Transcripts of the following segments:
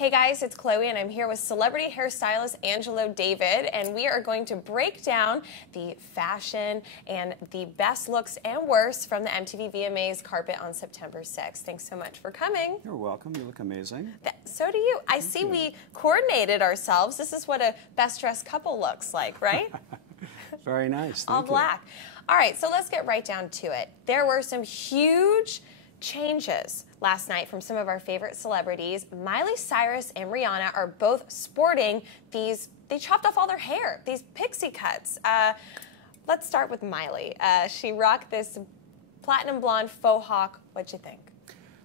Hey guys, it's Chloe and I'm here with celebrity hairstylist Angelo David, and we are going to break down the fashion and the best looks and worst from the MTV VMAs carpet on September 6th. Thanks so much for coming. You're welcome. You look amazing. So do you. I see we coordinated ourselves. This is what a best dressed couple looks like, right? Very nice. All black. All right, so let's get right down to it. There were some huge changes last night from some of our favorite celebrities. Miley Cyrus and Rihanna are both sporting these, they chopped off all their hair, these pixie cuts. Let's start with Miley. She rocked this platinum blonde faux hawk. What'd you think?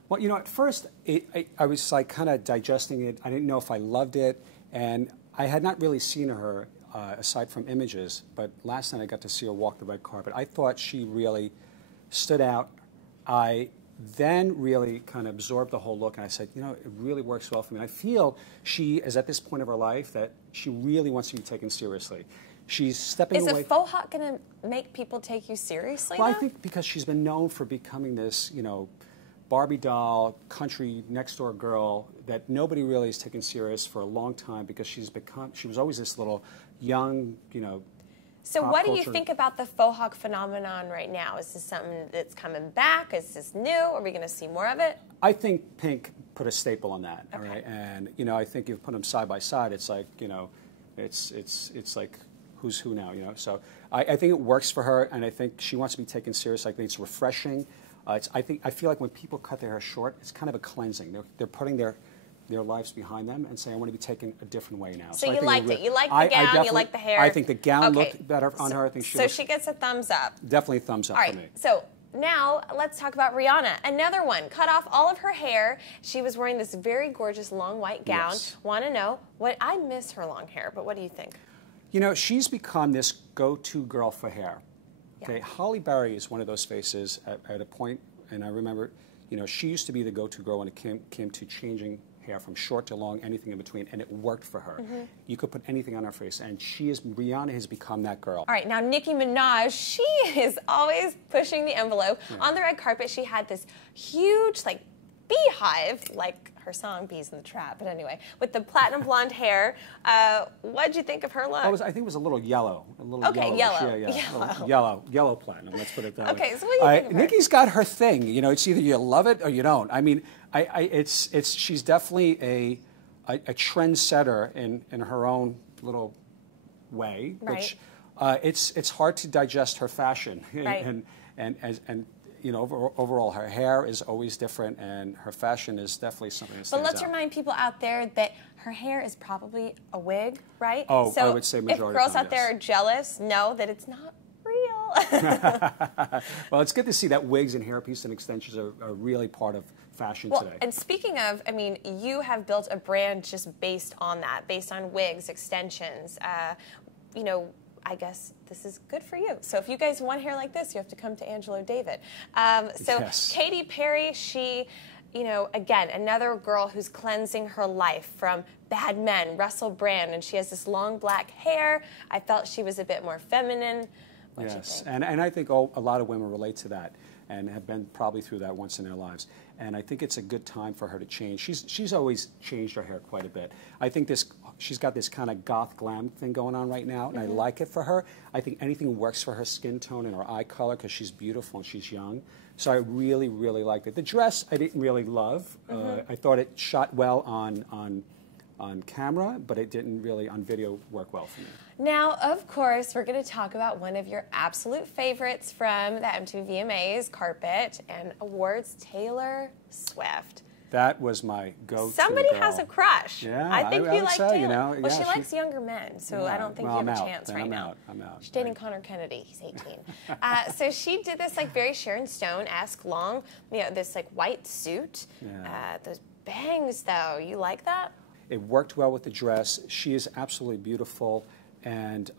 Well, you know, at first, I was like kind of digesting it. I didn't know if I loved it, and I had not really seen her aside from images, but last night I got to see her walk the red carpet. I thought she really stood out. I then really kind of absorbed the whole look, and I said, you know, it really works well for me. I feel she is at this point of her life that she really wants to be taken seriously. She's stepping away. Is a faux hawk going to make people take you seriously, Well, though? I think because she's been known for becoming this, you know, Barbie doll, country next door girl that nobody really is taken serious for a long time because she was always this little young, you know. So what do you think about the faux hawk phenomenon right now? Is this something that's coming back? Is this new? Are we going to see more of it? I think Pink put a staple on that, okay. All right? And, you know, I think you put them side by side, it's like, you know, it's like who's who now, you know? So I think it works for her, and I think she wants to be taken seriously. I think it's refreshing. I feel like when people cut their hair short, it's kind of a cleansing. They're putting their lives behind them and saying, I want to be taken a different way now. So you liked it. You liked the gown, you liked the hair. I think the gown looked better on her. I think she gets a thumbs up. Definitely a thumbs up for me. So now let's talk about Rihanna. Another one. Cut off all of her hair. She was wearing this very gorgeous long white gown. Yes. Want to know what? I miss her long hair, but what do you think? You know, she's become this go-to girl for hair. Yeah. Okay, Halle Berry is one of those faces at a point, and I remember, you know, she used to be the go-to girl when it came to changing hair from short to long, anything in between, and it worked for her. You could put anything on her face, and Rihanna has become that girl. All right, now Nicki Minaj, she is always pushing the envelope. On the red carpet, she had this huge, like, beehive, like her song Bees in the Trap, but anyway, with the platinum blonde hair. What'd you think of her look? I think it was a little yellow. Okay, yellow. Yellow platinum, let's put it that way. Okay, so what do you think of her? Nicki's got her thing. You know, it's either you love it or you don't. I mean, she's definitely a trendsetter in her own little way. Right. Which, it's hard to digest her fashion. Right. And you know, overall, her hair is always different, and her fashion is definitely something that stands But let's out. remind people out there that her hair is probably a wig, right? Oh, so I would say majority if girls of the time, out there are jealous, know that it's not real. Well, it's good to see that wigs and hairpiece and extensions are really part of fashion today. And speaking of, I mean, you have built a brand just based on that, based on wigs, extensions. You know, I guess this is good for you. So if you guys want hair like this, you have to come to Angelo David. Yes. Katy Perry, she, you know, again, another girl who's cleansing her life from bad men, Russell Brand, and she has this long black hair. I felt she was a bit more feminine. What'd you think? And I think a lot of women relate to that and have been probably through that once in their lives. And I think it's a good time for her to change. She's always changed her hair quite a bit. I think she's got this kind of goth glam thing going on right now, and I like it for her. I think anything works for her skin tone and her eye color because she's beautiful and she's young. So I really, really liked it. The dress I didn't really love. I thought it shot well on camera, but it didn't really on video work well for me. Now, of course, we're going to talk about one of your absolute favorites from the MTV VMAs carpet and awards, Taylor Swift. That was my go-to. Somebody girl. has a crush. Yeah, I think you like Taylor. You know, well, yeah, she likes younger men, so I don't think you have a chance right now. I'm out. She's dating Connor Kennedy. He's 18. So she did this like very Sharon Stone-esque long, you know, this like white suit. Yeah. Those bangs, though, you like that? It worked well with the dress. She is absolutely beautiful, and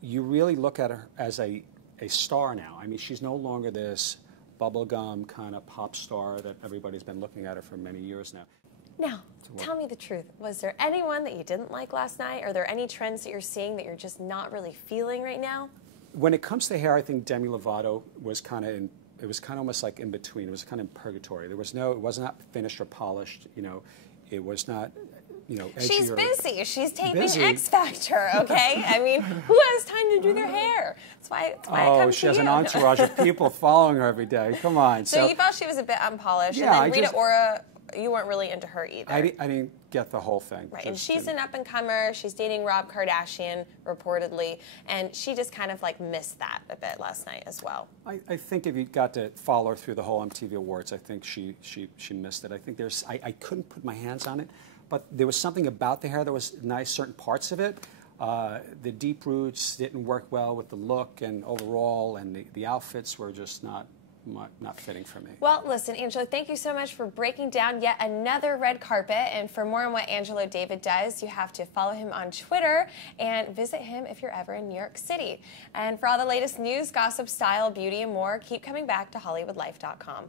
you really look at her as a star now. I mean, she's no longer this bubblegum kind of pop star that everybody's been looking at her for many years now. Now, tell me the truth. Was there anyone that you didn't like last night? Are there any trends that you're seeing that you're just not really feeling right now? When it comes to hair, I think Demi Lovato was kind of it was kind of almost like in between. It was kind of in purgatory. It was not finished or polished. You know, it was not. you know, edgier. She's busy. She's taping Busy? X Factor, okay? I mean, who has time to do their hair? That's why I come to she has you. an entourage of people following her every day. Come on. So you felt she was a bit unpolished. Yeah, and then Rita Ora, you weren't really into her either. I didn't get the whole thing. Right, and she's an up-and-comer. She's dating Rob Kardashian, reportedly, and she just kind of like missed that a bit last night as well. I think if you got to follow her through the whole MTV Awards, I think she missed it. I think I couldn't put my hands on it, but there was something about the hair that was nice, certain parts of it. The deep roots didn't work well with the look and overall, and the outfits were just not fitting for me. Well, listen, Angelo, thank you so much for breaking down yet another red carpet. And for more on what Angelo David does, you have to follow him on Twitter and visit him if you're ever in New York City. And for all the latest news, gossip, style, beauty, and more, keep coming back to HollywoodLife.com.